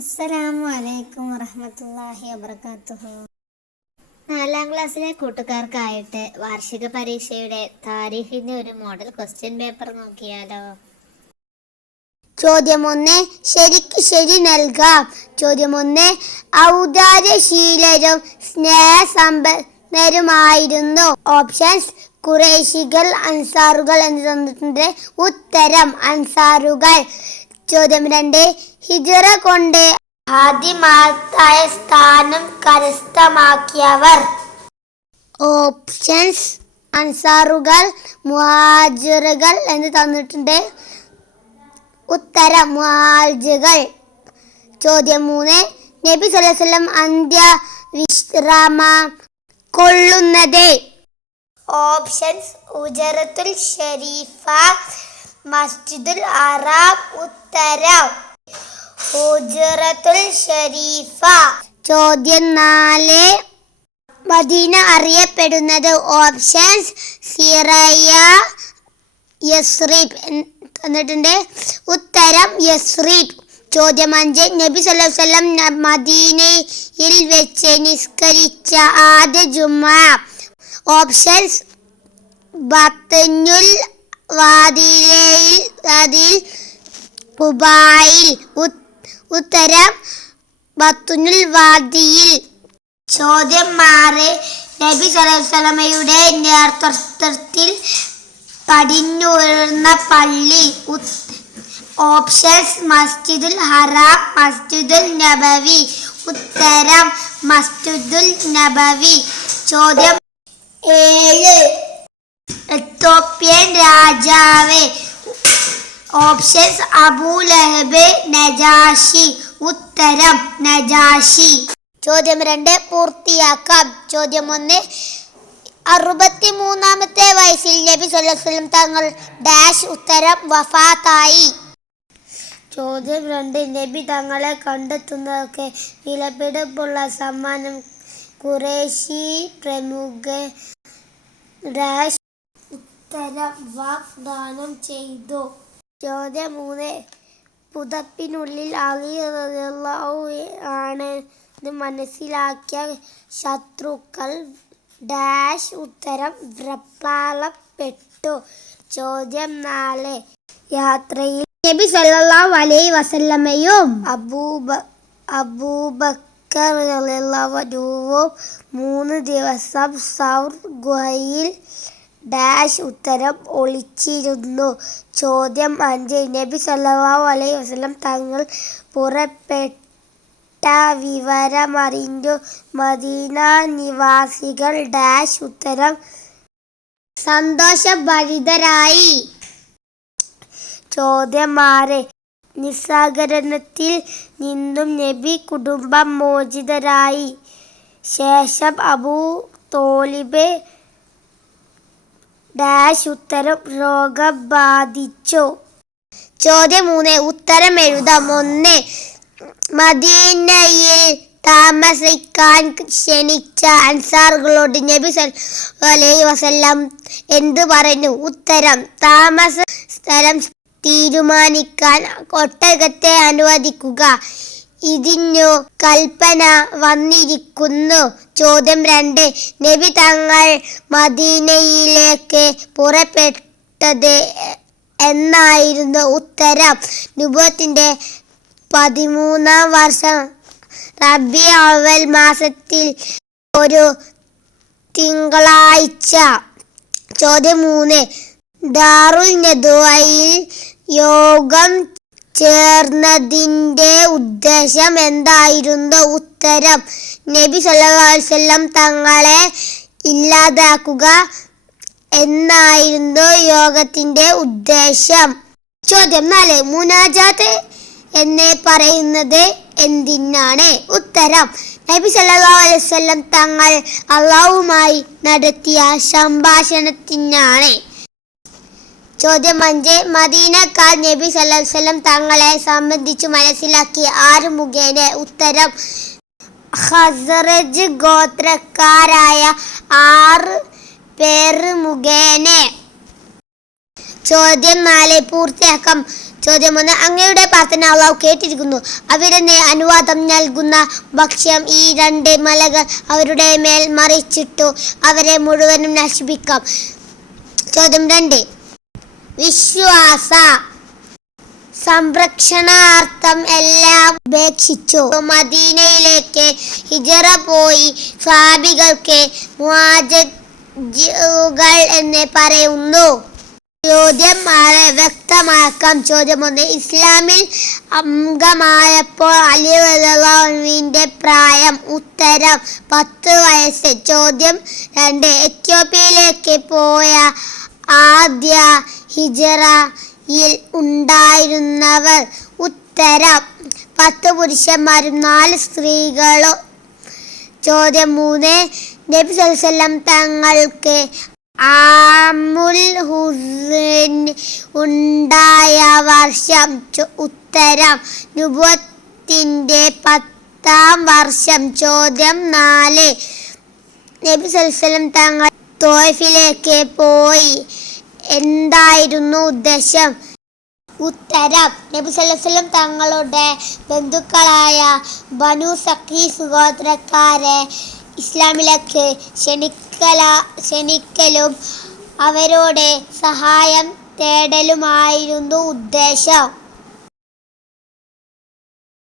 അസ്സലാമു അലൈക്കും വറഹമത്തല്ലാഹി വബർക്കാത്തുഹു നാലാം ക്ലാസ്സിലെ കൂട്ടുകാർക്കായിട്ട് വാർഷിക പരീക്ഷയുടെ താരീഖിന്റെ ഒരു മോഡൽ ക്വസ്റ്റ്യൻ പേപ്പർ നോക്കിയാലോ? ചോദ്യം ഒന്ന് ശരിക്ക് ശരി നൽകാം. ചോദ്യം ഒന്ന് ഔദാര്യശീലരും സ്നേഹസമ്പന്നരുമായിരുന്നു. ഓപ്ഷൻസ് കുറേശികൾ അൻസാറുകൾ എന്ന് തന്നിട്ടുണ്ട് ഉത്തരം അൻസാറുകൾ. ചോദ്യം രണ്ട്. ഹിജറ കൊണ്ട് ആദ്യമാത്തായ സ്ഥാനം കരസ്ഥമാക്കിയവർ. ഓപ്ഷൻസ് അൻസാറുകൾ മുഹാജിറുകൾ എന്ന് തന്നിട്ടുണ്ട്. ഉത്തരം മുഹാജികൾ ചോദ്യം മൂന്ന്. നബി സല്ലല്ലാഹു അന്ത്യ വിശ്രാമ കൊള്ളുന്നത്? ഓപ്ഷൻസ് ഉജറത്തുൽ ഷരീഫ മസ്ജിദുൽ അറാം ഉത്തരം. ഉജറത്തുൽ ഷരീഫ. ചോദ്യം നാല്. മദീന അറിയപ്പെടുന്നത് ഓപ്ഷൻസ് സിറയ യസ്രീബ് എന്നിട്ടുണ്ട് ഉത്തരം യസ്രീബ് ചോദ്യം അഞ്ച്. നബി സല്ലല്ലാഹു മദീനയിൽ വെച്ച് നിസ്കരിച്ച ആദ്യ ജുമ. ഓപ്ഷൻസ് ബത്തനുൽ വാദിയിൽ അതിൽ ഉബായിൽ ഉത്തരം ബത്തുനുൽ വാദിയിൽ. ചോദ്യം മാറ് നബി സലമയുടെ നേതൃത്വത്തിൽ പടിഞ്ഞുയർന്ന പള്ളി ഓപ്ഷൻസ് മസ്ജിദുൽ ഹറാം മസ്ജിദുൽ നബവി. ഉത്തരം മസ്ജിദുൽ നബവി. ചോദ്യം ഏഴ്. എത്തോപ്യൻ രാജാവ്. Options Abu Lahab Najashi. ഉത്തരം നജാഷി. ചോദ്യം രണ്ട് പൂർത്തിയാക്കാം. ചോദ്യം ഒന്ന് അറുപത്തി മൂന്നാമത്തെ വയസ്സിൽ നബി സല്ലല്ലാഹു തങ്ങൾ ഡാഷ് ഉത്തരം വഫാത്തായി. ചോദ്യം രണ്ട് നബി തങ്ങളെ കണ്ടെത്തുന്നതൊക്കെ വിലപിടിപ്പുള്ള സമ്മാനം. കുറേശി പ്രമുഖ ഡാഷ് ഉത്തരം വാഗ്ദാനം ചെയ്തു. ചോദ്യം മൂന്ന് പുതപ്പിനുള്ളിൽ അലി ആണ്. ഇത് മനസ്സിലാക്കിയ ശത്രുക്കൾ ഡാഷ് ഉത്തരം വ്രപ്പാളപ്പെട്ടു ചോദ്യം നാല്. യാത്രയിൽ നബി സല്ലല്ലാഹു അലൈഹി വസല്ലമയും അബൂബ അബൂബക്കർ റളിയല്ലാഹു അൻഹുവും മൂന്ന് ദിവസം സൗർ ഗുഹയിൽ ഡാഷ് ഉത്തരം ഒളിച്ചിരുന്നു. ചോദ്യം അഞ്ച്. നബി സല്ലല്ലാഹു അലൈഹി വസല്ലം തങ്ങൾ പുറപ്പെട്ട വിവരമറിഞ്ഞു. മദീന നിവാസികൾ ഡാഷ് ഉത്തരം സന്തോഷഭരിതരായി. ചോദ്യം ആറ്. നിസ്സാകരണത്തിൽ നിന്നും നബി കുടുംബം മോചിതരായി. ശേഷം അബൂ തോലിബ് ഡാഷ് ഉത്തരം രോഗം ബാധിച്ചു ചോദ്യം മൂന്ന്. ഉത്തരം എഴുതാം. ഒന്ന് മദീനയിൽ താമസിക്കാൻ ക്ഷണിച്ച അൻസാറുകളോട് നബി അലൈഹി വസല്ലം എന്തു പറഞ്ഞു? ഉത്തരം താമസ സ്ഥലം തീരുമാനിക്കാൻ ഒട്ടകത്തെ അനുവദിക്കുക. ഇതിനു കൽപ്പന വന്നിരിക്കുന്നു. ചോദ്യം രണ്ട്. നബി തങ്ങൾ മദീനയിലേക്ക് പുറപ്പെട്ടത് എന്നായിരുന്നു ഉത്തരം. നുബത്തിന്റെ പതിമൂന്നാം വർഷം റബി അവൽ മാസത്തിൽ ഒരു തിങ്കളാഴ്ച. ചോദ്യം മൂന്ന്. ദാറുൽ നദുവയിൽ യോഗം ചേർന്നതിന്റെ ഉദ്ദേശം എന്തായിരുന്നു? ഉത്തരം. നബി അലൈഹി തങ്ങളെ ഇല്ലാതാക്കുക എന്നായിരുന്നു യോഗത്തിന്റെ ഉദ്ദേശം. ചോദ്യം നാല്. മുനാജാത്ത് എന്ന് പറയുന്നത് എന്തിനാണ്? ഉത്തരം. നബി സല്ലല്ലാഹു അലൈഹി തങ്ങൾ അള്ളാഹുമായി നടത്തിയ സംഭാഷണത്തിനാണ്. ചോദ്യം അഞ്ച് മദീനക്കാർ നബി സല്ലല്ലാഹു തങ്ങളെ സംബന്ധിച്ചു മനസ്സിലാക്കി ആറ് മുഖേന ഉത്തരം. ഹസറജ് ഗോത്രക്കാരായ ആറ് പേർ മുഖേന. ചോദ്യം നാല് പൂർത്തിയാക്കം. ചോദ്യം ഒന്ന് അങ്ങയുടെ പ്രാർത്ഥന അള്ളാഹു കേട്ടിരിക്കുന്നു. അവിടുന്ന് അനുവാദം നൽകുന്ന ഭക്ഷ്യം ഈ രണ്ട് മലകൾ അവരുടെ മേൽ മറിച്ചിട്ടു അവരെ മുഴുവനും നശിപ്പിക്കാം. ചോദ്യം രണ്ട് വിശ്വാസ സംരക്ഷണാർത്ഥം എല്ലാം ഉപേക്ഷിച്ചു. മദീനയിലേക്ക് ഹിജറ പോയി സ്വാബികൾക്ക് എന്ന് പറയുന്നു. ചോദ്യം വ്യക്തമാക്കാം ചോദ്യം ഒന്ന് ഇസ്ലാമിൽ അംഗമായപ്പോൾ അലി റളിയല്ലാഹുവിന്റെ പ്രായം ഉത്തരം പത്ത് വയസ്സ്. ചോദ്യം രണ്ട്. എത്യോപ്യയിലേക്ക് പോയ ആദ്യ ഹിജറയിൽ ഉണ്ടായിരുന്നവർ ഉത്തരം. പത്ത് പുരുഷന്മാരും നാല് സ്ത്രീകളും. ചോദ്യം മൂന്ന്. നബി സൽസല്ലം തങ്ങൾക്ക് ആമുൽ ഉണ്ടായ വർഷം ഉത്തരം. നുപത്തിന്റെ പത്താം വർഷം ചോദ്യം നാല്. നബി സല്ലല്ലാഹു തങ്ങൾ തോഫിലേക്ക് പോയി. എന്തായിരുന്നു ഉദ്ദേശം? ഉത്തരം. നബി സല്ലല്ലാഹു തങ്ങളുടെ ബന്ധുക്കളായ ബനു സഖീസ് ഗോത്രക്കാരെ ഇസ്ലാമിലേക്ക് ക്ഷണിക്കല ക്ഷണിക്കലും അവരോട് സഹായം തേടലുമായിരുന്നു ഉദ്ദേശം.